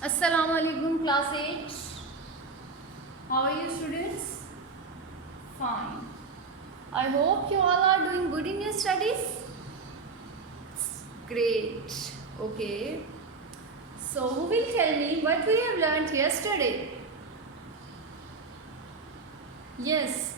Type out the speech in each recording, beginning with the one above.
Assalamu alaikum class 8. How are you students? Fine. I hope you all are doing good in your studies. Great. Okay. So who will tell me what we have learned yesterday? Yes.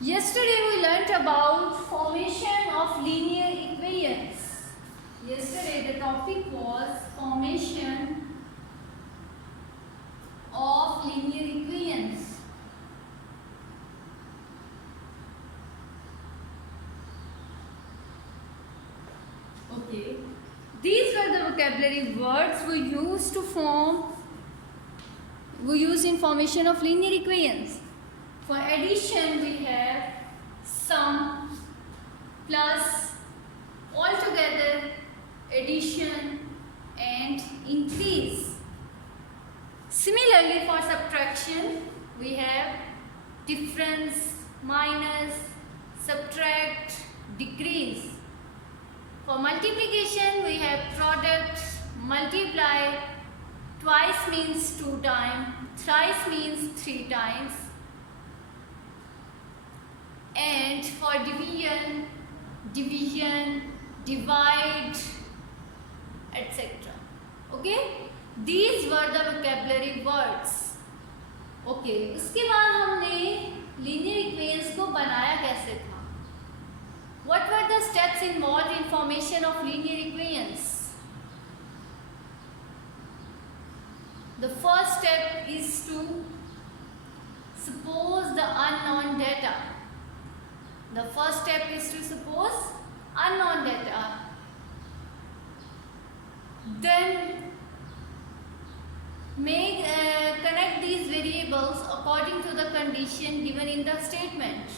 Yesterday we learnt about formation of linear equations. Yesterday the topic was formation of linear equations. Okay. These were the vocabulary words we used in formation of linear equations. For addition we have sum, plus, altogether, addition and increase. Similarly, for subtraction we have difference, minus, subtract, decrease. For multiplication we have product, multiply, twice means 2 times, thrice means 3 times. And for division, divide, etc. Okay, these were the vocabulary words. Okay, उसके बाद हमने linear equations को बनाया कैसे था? What were the steps involved in formation of linear equations? The first step is to suppose the unknown data. The first step is to suppose unknown data. Then connect these variables according to the condition given in the statement.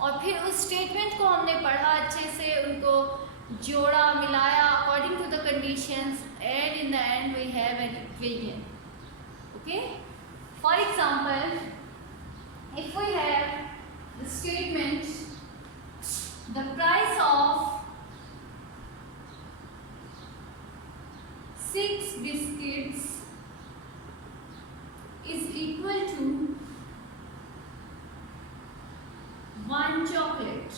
और फिर उस statement को हमने पढ़ा अच्छे से, उनको जोड़ा मिलाया according to the conditions, and in the end we have an equation. Okay? For example, if we have the statement, the price of 6 biscuits is equal to 1 chocolate.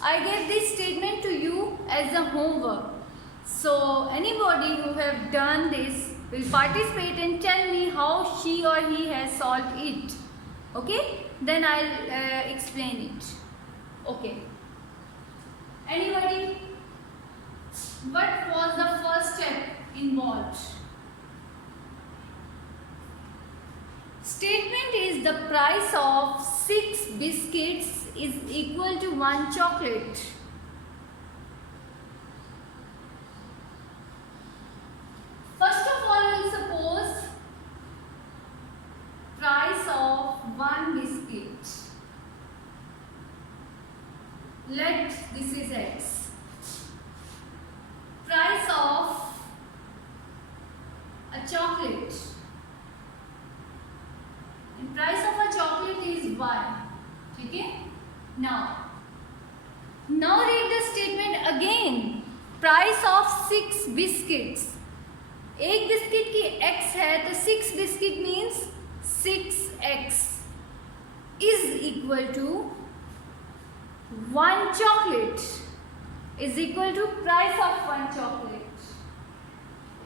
I gave this statement to you as a homework. So anybody who have done this will participate and tell me how she or he has solved it. Okay? Then I'll explain it. Okay. Anybody? What was the first step involved? Statement is the price of 6 biscuits is equal to 1 chocolate. First of all, we will suppose price of 1 biscuit. Let this is x. Price of a chocolate. And price of a chocolate is 1. Okay? Now read the statement again. Price of 6 biscuits. एक biscuit की x है तो 6 biscuit means 6x is equal to 1 chocolate is equal to price of 1 chocolate.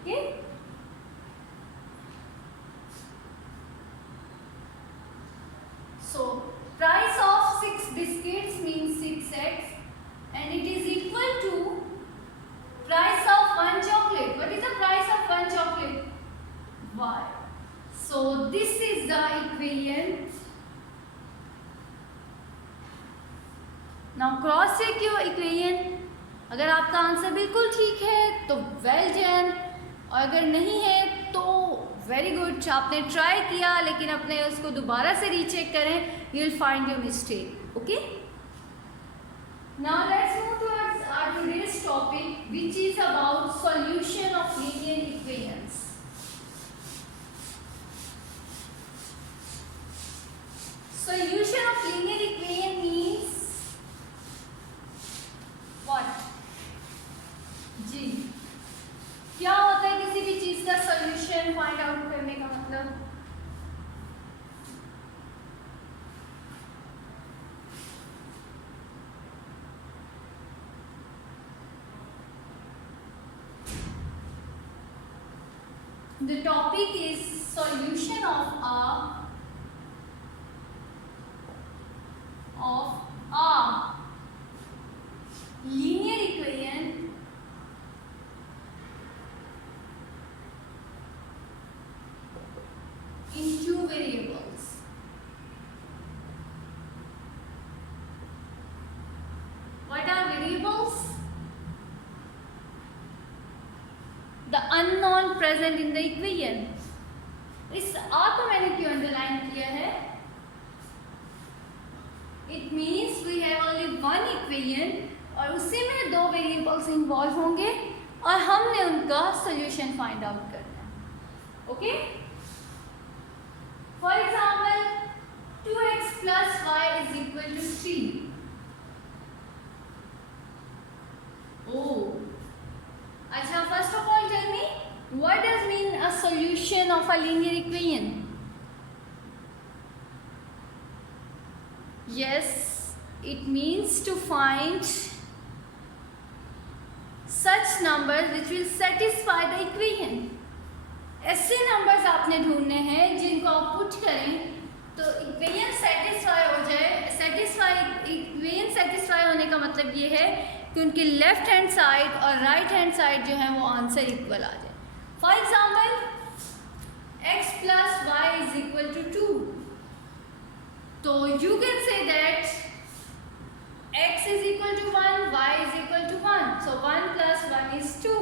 Okay? So price of 6 biscuits means 6x and it is equal to price of 1 chocolate. What is the price of 1 chocolate? Y. So this is the equation. Now cross check your equation. अगर आपका answer बिल्कुल ठीक है तो well done, और अगर नहीं है तो वेरी गुड, आपने ट्राई किया लेकिन अपने उसको दोबारा से रीचेक करें, you will find your mistake. Okay, now let's move towards our today's topic which is about solution of linear equations. Solution of linear equation means what? जी, क्या होता है किसी भी चीज का सॉल्यूशन फाइंड आउट करने का मतलब? The topic is solution of a linear equation in two variables. What are variables? The unknown present in the equation. इस आ को मैंने क्यों अंडरलाइन किया है? It means we have only one equation और उसी में दो वेरिएबल्स इन्वॉल्व होंगे और हमने उनका सोल्यूशन फाइंड आउट करना है. Okay? For example 2x plus y is equal to 3. Oh. अच्छा, first of all tell me what does mean a solution of a linear equation? Yes, it means to find such numbers which will satisfy the equation. ऐसे numbers आपने ढूंढने हैं जिनको आप put करें तो equation satisfy हो जाए. इक्वेशन सेटिस्फाई होने का मतलब ये है कि उनकी लेफ्ट हैंड साइड और राइट हैंड साइड जो है वो आंसर इक्वल आ जाए. For example x plus y is equal to 2. तो you can say that x is equal to 1, y is equal to 1. So 1 plus 1 is 2.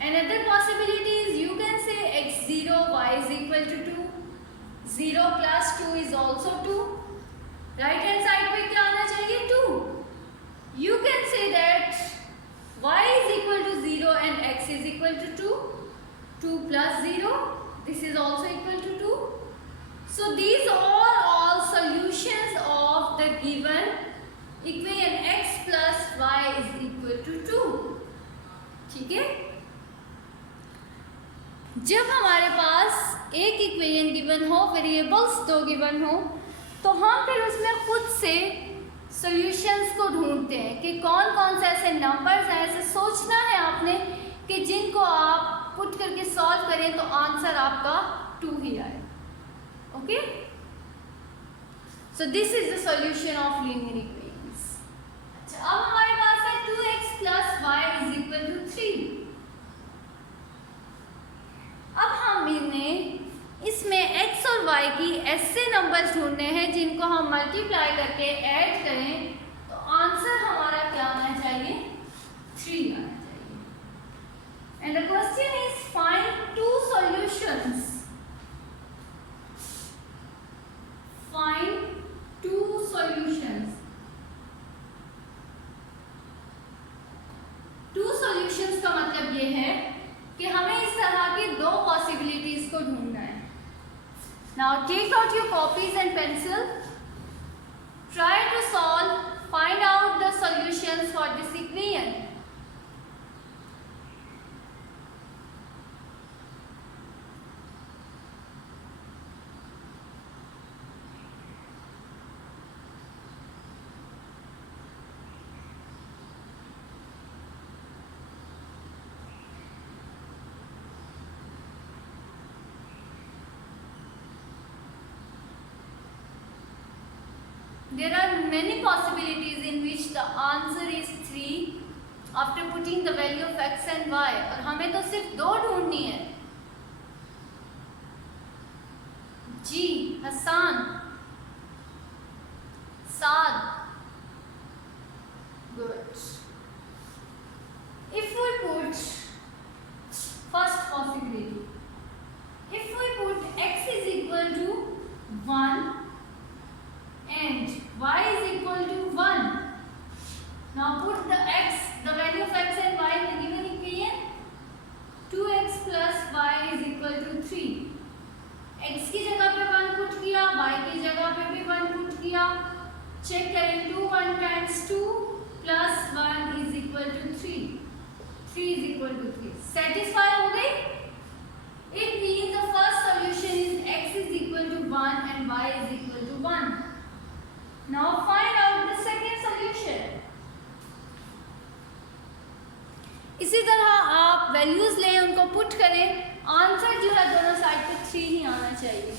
Another possibility is you can say x0, y is equal to 2. 0 plus 2 is also 2. Right hand side पे क्या आना चाहिए? 2. You can say that y is equal to 0 and x is equal to 2. 2 plus 0, this is also equal to 2. So these are all solutions of the given equation x plus y is equal to 2. ठीक है? जब हमारे पास एक equation given हो, variables दो given हो, तो हम फिर उसमें खुद से सॉल्यूशंस को ढूंढते हैं कि कौन कौन से ऐसे नंबर्स हैं. ऐसे सोचना है आपने कि जिनको आप पुट करके सॉल्व करें तो आंसर आपका 2 ही आए. Okay? So this is the solution of linear equations. अच्छा, अब हमारे पास है 2x plus y is equal to 3. अब हमें इसमें x और y की ऐसे नंबर्स ढूंढने हैं जिनको हम मल्टीप्लाई करके ऐड करें तो आंसर हमारा क्या आना चाहिए? 3 आना चाहिए. And the question is find two solutions. Find two solutions. Two solutions का मतलब ये है कि हमें इस तरह की दो पॉसिबिलिटीज को ढूंढना है. Now take out your copies and pencil. Try to solve, find out the solutions for this equation. There are many possibilities in which the answer is 3 after putting the value of x and y. और हमें तो सिर्फ दो ढूंढनी है. जी, हसान, साद. Good. If we put first possibility, if we put x is equal to 1 and y is equal to 1. Now put the value of x and y in the given equation. 2x plus y is equal to 3. x की जगह पे 1 put किया, check करें, 2 1 times 2 plus 1 is equal to 3, 3 is equal to 3। Satisfy हो गई? It means the first solution is x is equal to 1 and y is equal to 1। Now find out the second solution. इसी तरह आप values लें, उनको put करें, answer जो है दोनों साइड पे 3 ही आना चाहिए।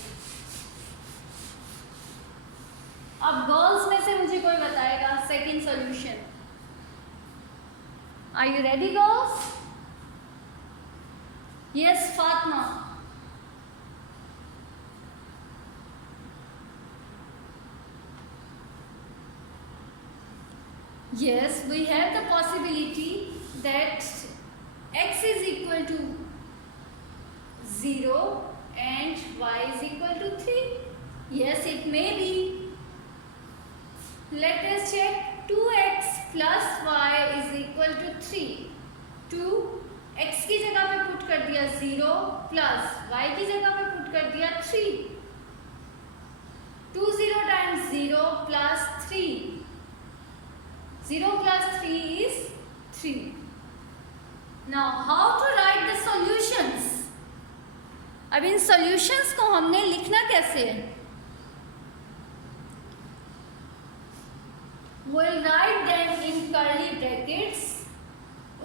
अब गर्ल्स में से मुझे कोई बताएगा second solution. Are you ready girls? Yes Fatima. Yes, we have the possibility that x is equal to 0 and y is equal to 3. Yes, it may be. Let us check. 2x plus y is equal to 3. 2 x की जगह पे put कर दिया 0 plus y की जगह पे put कर दिया 3. 2 0 times 0 plus 3. 0 plus 3 is 3. Now how to write the solutions? अब इन solutions को हमने लिखना कैसे है? We'll write them in curly brackets.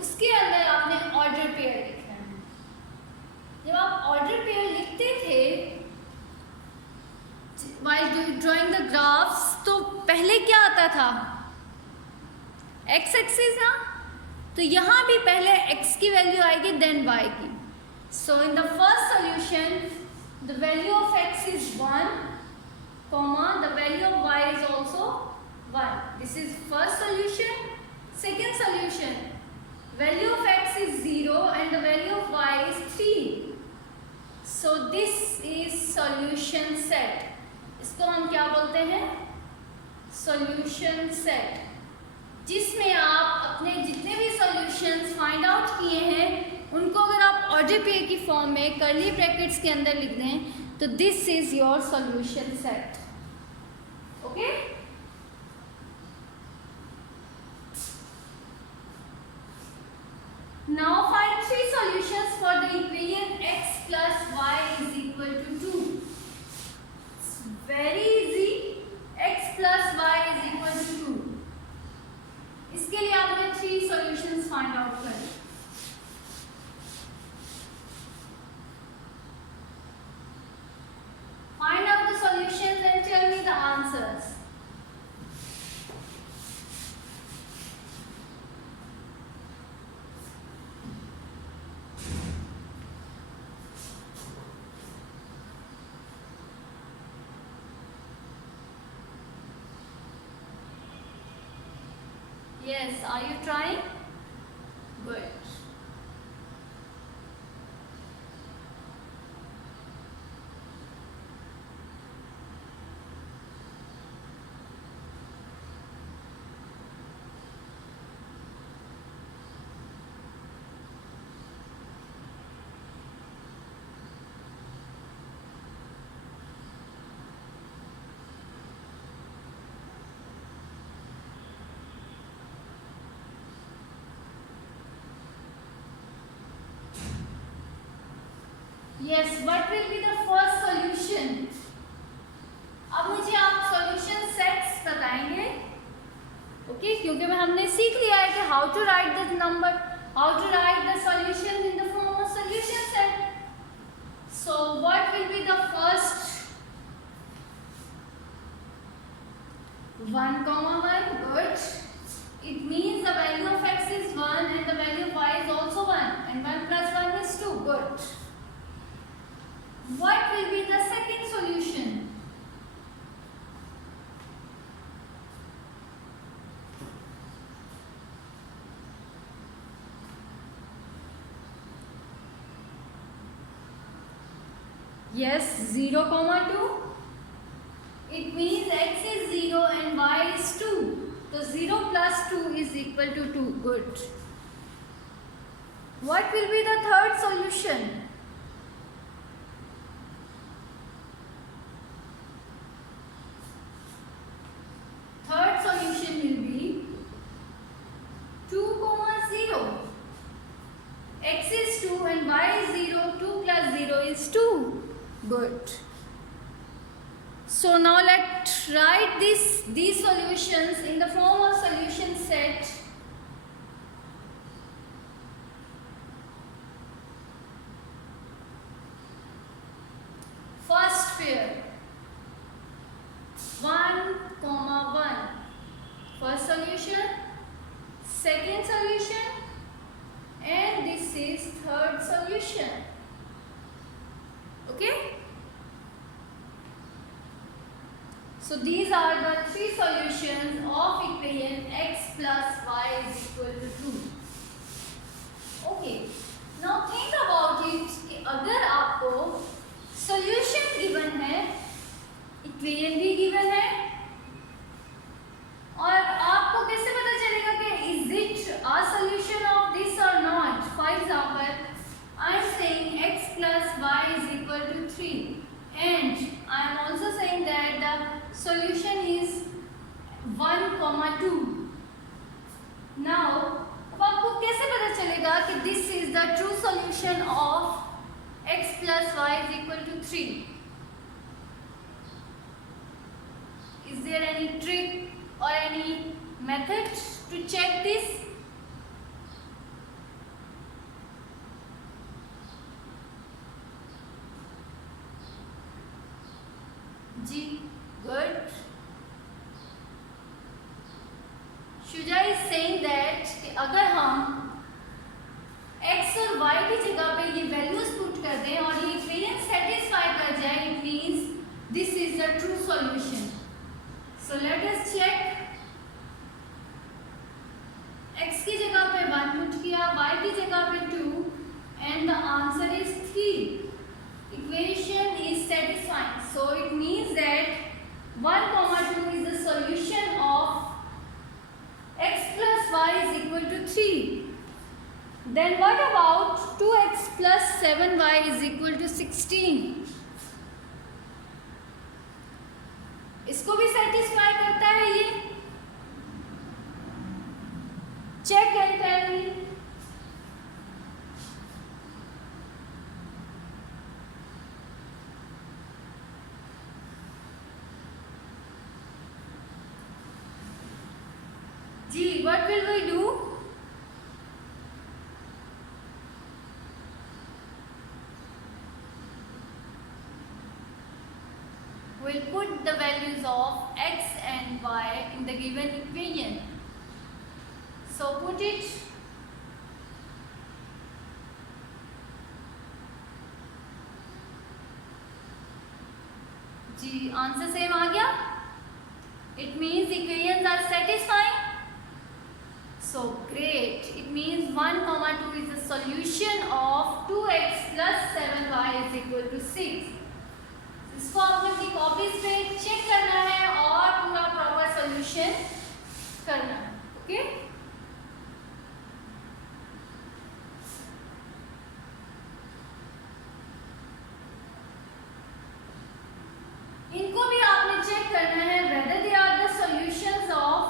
उसके अंदर आपने order pair लिखना है। जब आप order pair लिखते थे while drawing the graphs, तो पहले क्या आता था? x एक्सिस ना, तो यहाँ भी पहले x की वैल्यू आएगी देन y की। So in the first solution the value of x is 1, comma the value of y is also 1. This is first solution. Second solution, value of x is 0 and the value of y is 3. So this is solution set. इसको हम क्या बोलते हैं? Solution set, जिसमें आप अपने जितने भी सॉल्यूशंस फाइंड आउट किए हैं उनको अगर आप ऑर्डर पेयर की फॉर्म में कर्ली ब्रैकेट्स के अंदर लिख दें तो this is your solution set. Okay, now find 3 solutions for the equation x plus y is equal to 2. Very easy. x plus y is equal to 2. इसके लिए आपने 3 सॉल्यूशंस फाइंड आउट करें. Find out the solutions and tell me the answers. Yes, are you trying? Good. Yes, what will be the first solution? अब मुझे आप solution sets बताएंगे, okay? क्योंकि हमने सीख लिया है कि how to write the number, how to write the solution in the form of solution set. So what will be the first? 1, 1. Good. It means the value of x is 1 and the value of y is also 1, and 1 plus 1 is 2. Good. What will be the second solution? Yes, 0, 2. It means x is 0 and y is 2. So 0 plus 2 is equal to 2. Good. What will be the third solution? Third So now let's write these solutions in the form of solution set. First pair 1, 1. First solution, second solution, and this is third solution. Okay? So these are the three solutions of equation x plus y is equal to 2. Okay. Now think about it कि अगर आपको solution given है, equation भी given है, और आपको कैसे पता चलेगा कि is it a solution of this or not? For example, I am saying x plus y is equal to 3, and I am also saying that the solution is 1, 2. Now, अब आपको कैसे पता चलेगा कि this is the true solution of x plus y is equal to 3? Is there any trick or any method to check this? G, good. Shuja is saying that कि अगर हम x और y की जगह पे ये वैल्यूज पुट कर दें और ये इक्वेशन सेटिस्फाई कर जाए, it means this is the true solution. So let us check. x की जगह पे 1 पुट किया, y की जगह पे 2, and the answer is 3. Equation is satisfying, so it means that 1, 2 is the solution of x plus y is equal to 3. Then what about 2x plus 7y is equal to 16? इसको भी satisfy करता है ये? Check and tell me. G, what will we do? We'll put the values of x and y in the given equation. So put it. G, answer same आ गया? It means equations are satisfying. So great. It means 1, 2 is the solution of 2x plus 7y is equal to 6. इसको आपने अपनी copies पे check करना है और पूरा proper solution करना है. ओके? इनको भी आपने चेक करना है whether they are the solutions of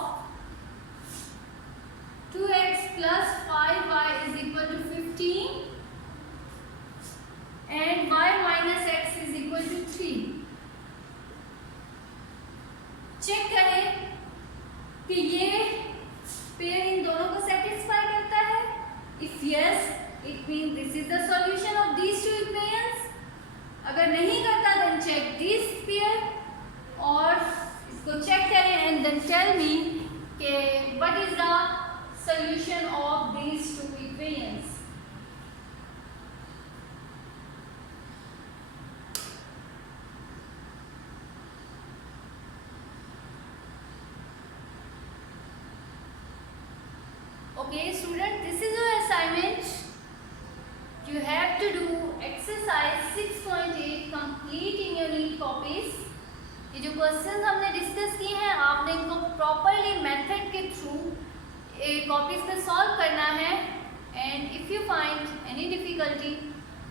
2x plus 5y is equal to 15 and y minus x is equal to 3. Check करें कि ये पेयर इन दोनों को सेटिस्फाई करता है. If yes, it means this is the solution of these two equations. अगर नहीं करता then check this pair और इसको चेक करें and then tell me कि what is the solution of these two equations. Okay student, this is your assignment. You have to do exercise 6.8 complete in your neat copies. ये जो questions हमने discuss किए हैं आपने इनको properly method के through copies पे सॉल्व करना है. And if you find any difficulty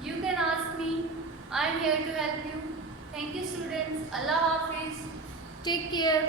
you can ask me. I am here to help you. Thank you students. अल्लाह हाफिज. Take care.